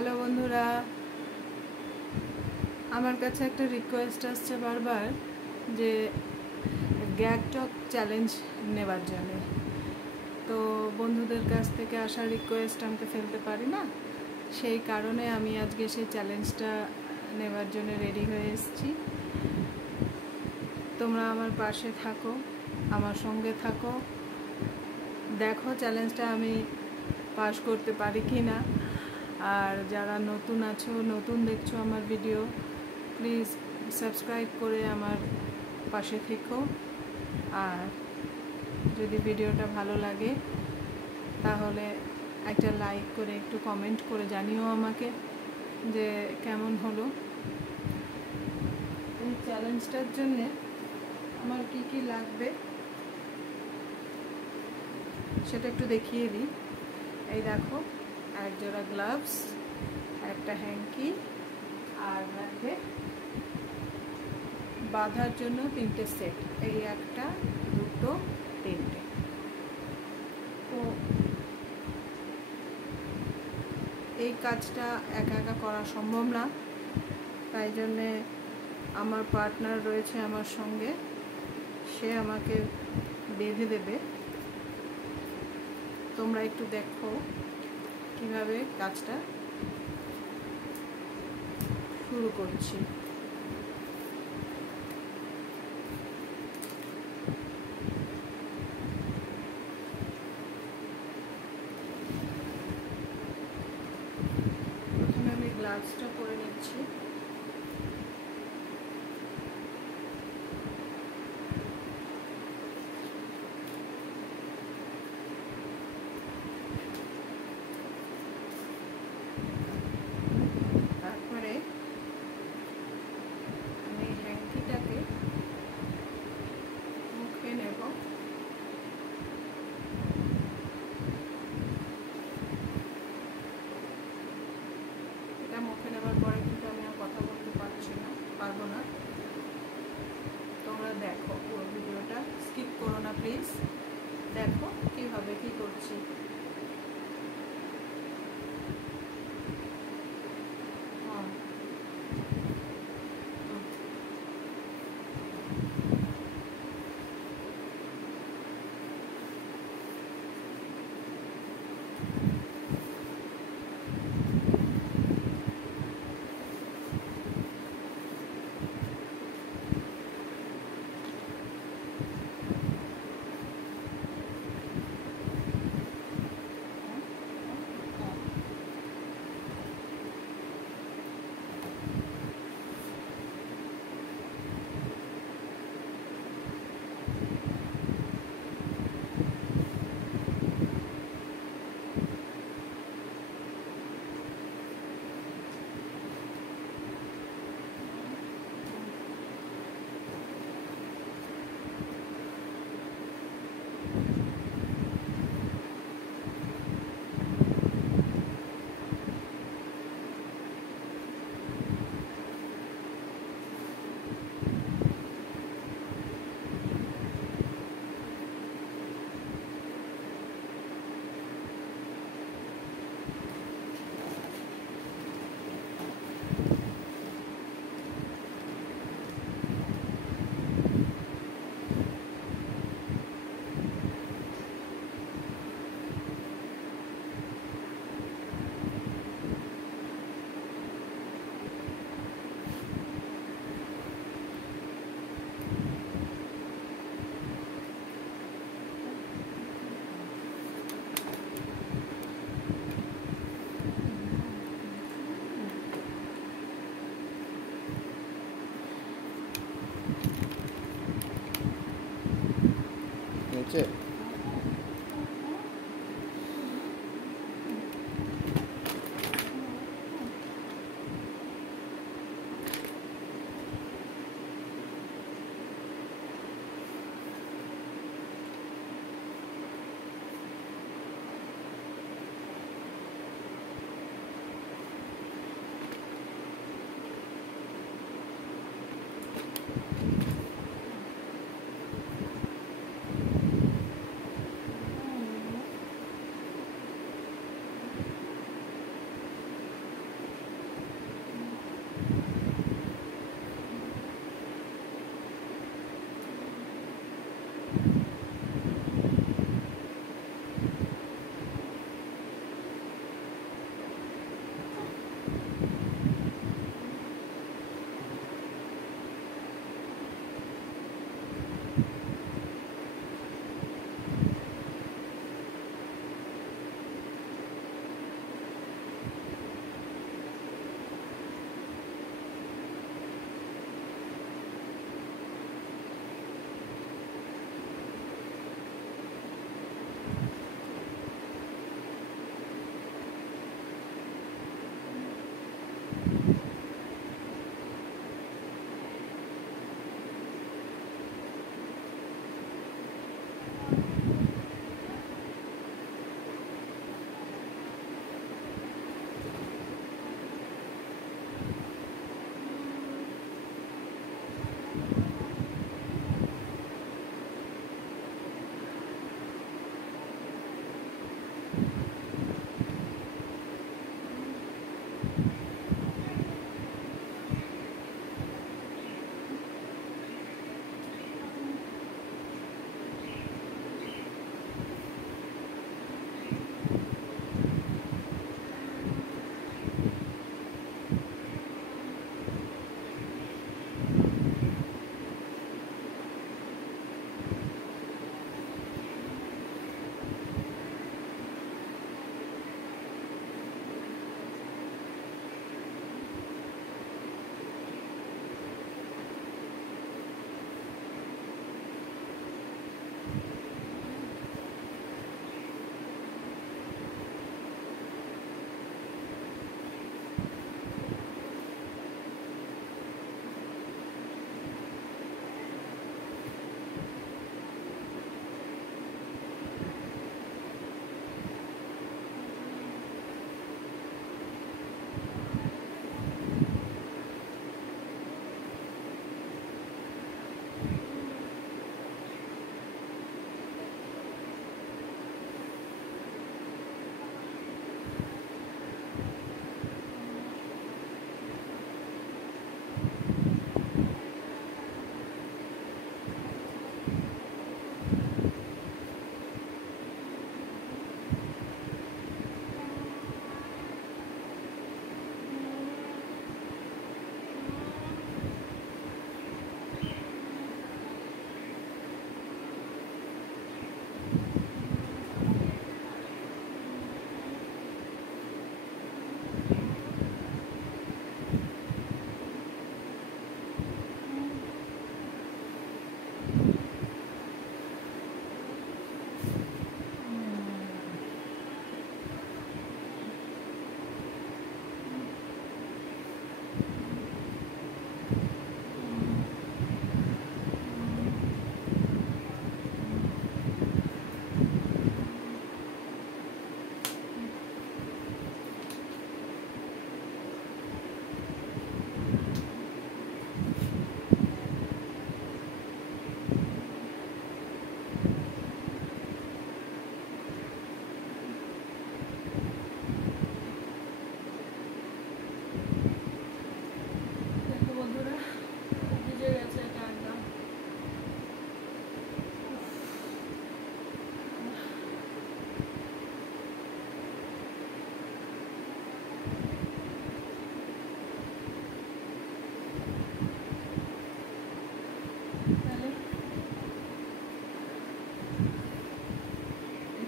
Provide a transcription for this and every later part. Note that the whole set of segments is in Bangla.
হ্যালো বন্ধুরা, আমার কাছে একটা রিকোয়েস্ট আসছে বারবার যে গ্যাগ টক চ্যালেঞ্জ নেবার জন্য। তো বন্ধুদের কাছ থেকে আসা রিকোয়েস্ট আমি তো ফেলতে পারি না, সেই কারণে আমি আজকে সেই চ্যালেঞ্জটা নেবার জন্য রেডি হয়ে এসেছি। তোমরা আমার পাশে থাকো, আমার সঙ্গে থাকো, দেখো চ্যালেঞ্জটা আমি পাস করতে পারি কি না। আর যারা নতুন আছো, নতুন দেখছো আমার ভিডিও, প্লিজ সাবস্ক্রাইব করে আমার পাশে থেকো। আর যদি ভিডিওটা ভালো লাগে তাহলে একটা লাইক করে একটু কমেন্ট করে জানিও আমাকে যে কেমন হলো। এই চ্যালেঞ্জটার জন্যে আমার কি কি লাগবে সেটা একটু দেখিয়ে দিই। এই দেখো, এক জোড়া গ্লাভস, একটা হ্যাঙ্কি, আর লাগবে বাঁধার জন্য 3টে সেট। এই একটা, দুটো, 3টে। তো এই কাজটা একা একা করা সম্ভব না, তাই জন্যে আমার পার্টনার রয়েছে আমার সঙ্গে, সে আমাকে বেঁধে দেবে। তোমরা একটু দেখো কিভাবে কাজটা শুরু করছি। প্রথমে আমি গ্লাভসটা পরে নিচ্ছি। তারপরে আমি হ্যাঙ্কিটাকে মুখে নেব। এটা মুখে নেবার পরে কিন্তু আমি আর কথা বলতে পারবো না। তোমরা দেখো পুরো ভিডিওটা, স্কিপ করো না প্লিজ, দেখো কীভাবে কী করছি। নিচে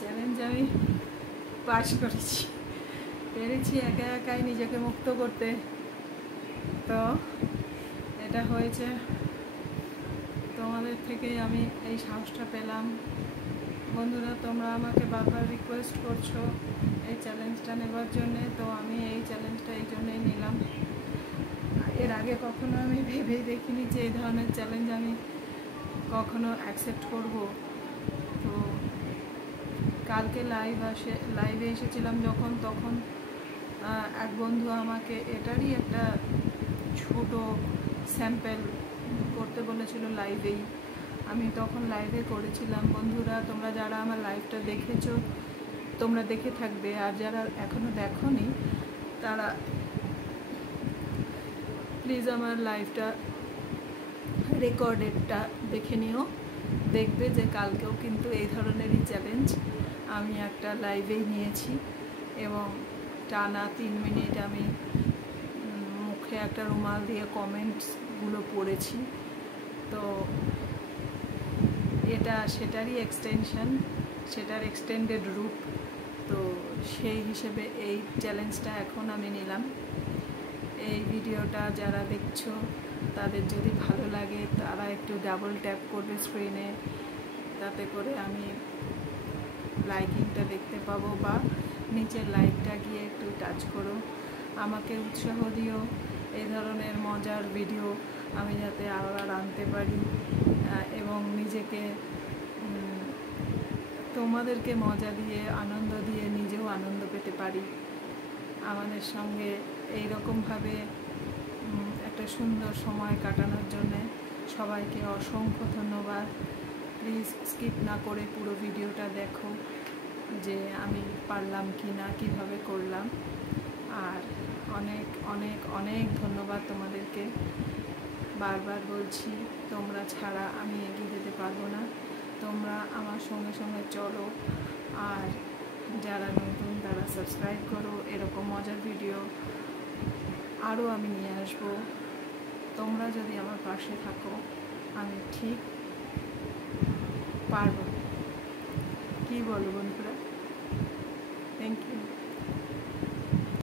চ্যালেঞ্জ আমি পাস করেছি, পেরেছি একা একাই নিজেকে মুক্ত করতে। তো এটা হয়েছে তোমাদের থেকেই আমি এই সাহসটা পেলাম। বন্ধুরা, তোমরা আমাকে বারবার রিকোয়েস্ট করছো এই চ্যালেঞ্জটা নেবার জন্যে, তো আমি এই চ্যালেঞ্জটা এই জন্যই নিলাম। এর আগে কখনো আমি ভেবেই দেখিনি যে এই ধরনের চ্যালেঞ্জ আমি কখনো অ্যাকসেপ্ট করব। তো কালকে লাইভে এসেছিলাম তখন এক বন্ধু আমাকে এটারই একটা ছোট স্যাম্পল করতে বলেছিল লাইভেই। আমি তখন লাইভে করেছিলাম। বন্ধুরা, তোমরা যারা আমার লাইভটা দেখেছো তোমরা দেখে থাকবে, আর যারা এখনও দেখোনি তারা প্লিজ আমার লাইভটা রেকর্ডেডটা দেখে নিও। দেখবে যে কালকেও কিন্তু এই ধরনেরই চ্যালেঞ্জ আমি একটা লাইভেই নিয়েছি এবং টানা 3 মিনিট আমি মুখে একটা রুমাল দিয়ে কমেন্টসগুলো পড়েছি। তো এটা সেটারই এক্সটেনশন, সেটার এক্সটেন্ডেড রূপ। তো সেই হিসেবে এই চ্যালেঞ্জটা এখন আমি নিলাম। এই ভিডিওটা যারা দেখছো তাদের যদি ভালো লাগে তারা একটু ডাবল ট্যাপ করবে স্ক্রিনে, তাতে করে আমি লাইকিংটা দেখতে পাবো, বা নিচের লাইকটা গিয়ে একটু টাচ করো, আমাকে উৎসাহ দিও এই ধরনের মজার ভিডিও আমি যাতে আবার আনতে পারি এবং নিজেকে তোমাদেরকে মজা দিয়ে আনন্দ দিয়ে নিজেও আনন্দ পেতে পারি। আমাদের সঙ্গে এই রকমভাবে একটা সুন্দর সময় কাটানোর জন্যে সবাইকে অসংখ্য ধন্যবাদ। প্লিজ স্কিপ না করে পুরো ভিডিওটা দেখো যে আমি পারলাম কি না, কীভাবে করলাম। আর অনেক অনেক অনেক ধন্যবাদ তোমাদেরকে। বারবার বলছি, তোমরা ছাড়া আমি এগিয়ে যেতে পারবো না। তোমরা আমার সঙ্গে সঙ্গে চলো, আর যারা নতুন তারা সাবস্ক্রাইব করো। এরকম মজার ভিডিও আরও আমি নিয়ে আসবো। তোমরা যদি আমার পাশে থাকো, আমি ঠিক পারবো। কি বলো বন্ধুরা? Thank you.